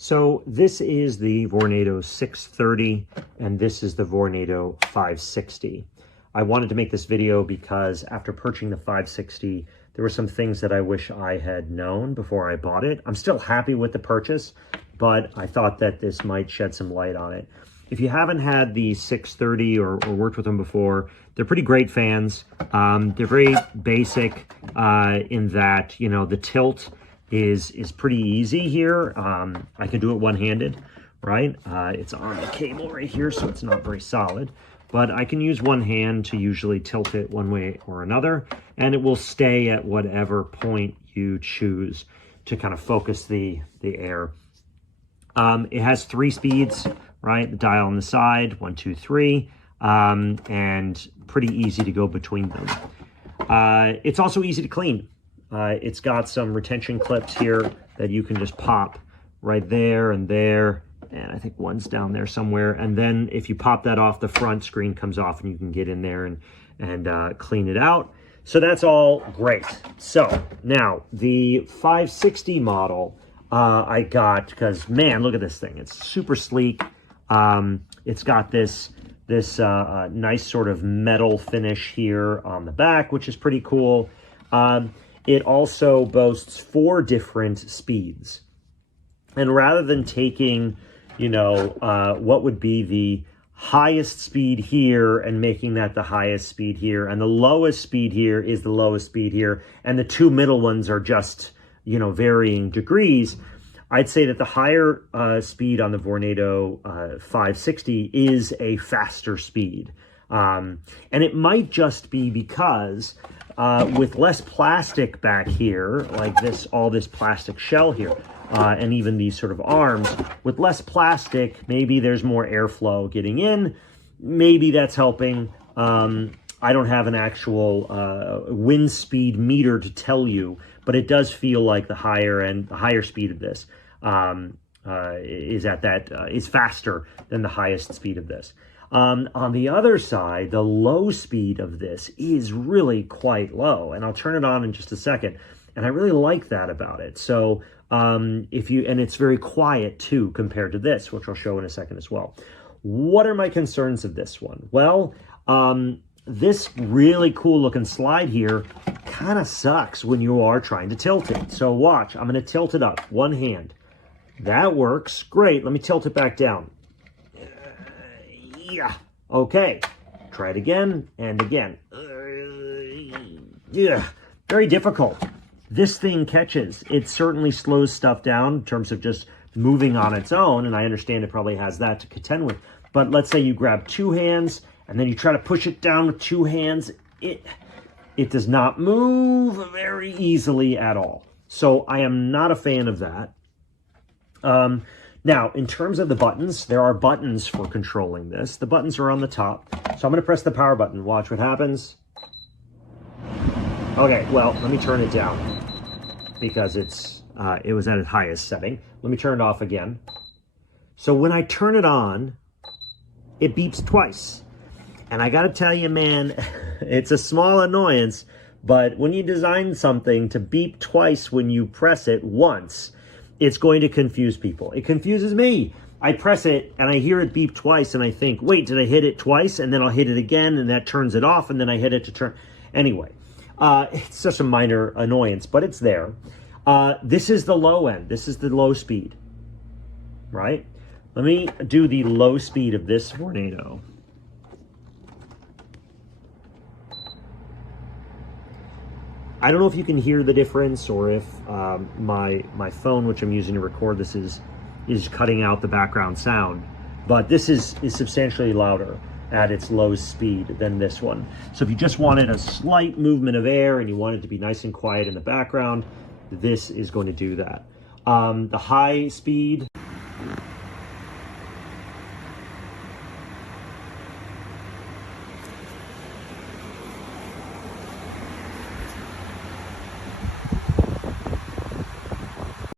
So this is the Vornado 630 and this is the Vornado 560. I wanted to make this video because after purchasing the 560, there were some things that I wish I had known before I bought it. I'm still happy with the purchase, but I thought that this might shed some light on it. If you haven't had the 630 or worked with them before, they're pretty great fans. They're very basic in that, you know, the tilt is pretty easy here. I can do it one-handed, right? It's on the cable right here, so it's not very solid. But I can use one hand to usually tilt it one way or another, and it will stay at whatever point you choose to kind of focus the air. It has 3 speeds, right? The dial on the side, 1, 2, 3, and pretty easy to go between them. It's also easy to clean. It's got some retention clips here that you can just pop right there and there. And I think one's down there somewhere. And then if you pop that off, the front screen comes off and you can get in there and clean it out. So that's all great. So now the 560 model I got because, man, look at this thing. It's super sleek. It's got this nice sort of metal finish here on the back, which is pretty cool. It also boasts 4 different speeds. And rather than taking, you know, what would be the highest speed here and making that the highest speed here, and the lowest speed here is the lowest speed here, and the 2 middle ones are just, you know, varying degrees, I'd say that the higher speed on the Vornado 560 is a faster speed. And it might just be because with less plastic back here, like this, all this plastic shell here, and even these sort of arms, with less plastic, maybe there's more airflow getting in. Maybe that's helping. I don't have an actual wind speed meter to tell you, but it does feel like the higher speed of this is faster than the highest speed of this. On the other side, the low speed of this is really quite low, and I'll turn it on in just a second. And I really like that about it. So and it's very quiet too compared to this, which I'll show in a second as well. What are my concerns of this one? Well, this really cool looking slide here kind of sucks when you are trying to tilt it. So watch, I'm going to tilt it up, one hand. That works, great. Let me tilt it back down. Yeah, okay. Try it again and again. Yeah, very difficult. This thing catches. It certainly slows stuff down in terms of just moving on its own, and I understand it probably has that to contend with. But let's say you grab 2 hands, and then you try to push it down with 2 hands. It does not move very easily at all. So I am not a fan of that. Now, in terms of the buttons, there are buttons for controlling this. The buttons are on the top. So I'm going to press the power button. Watch what happens. Okay, well, let me turn it down because it was at its highest setting. Let me turn it off again. So when I turn it on, it beeps twice. And I got to tell you, man, it's a small annoyance, but when you design something to beep twice when you press it once, it's going to confuse people. It confuses me. I press it and I hear it beep twice and I think, wait, did I hit it twice? And then I'll hit it again and that turns it off and then I hit it to turn. Anyway, it's such a minor annoyance, but it's there. This is the low end. This is the low speed, right? Let me do the low speed of this Vornado. I don't know if you can hear the difference or if my phone, which I'm using to record this, is cutting out the background sound, but this is substantially louder at its low speed than this one. So if you just wanted a slight movement of air and you want it to be nice and quiet in the background, this is going to do that. The high speed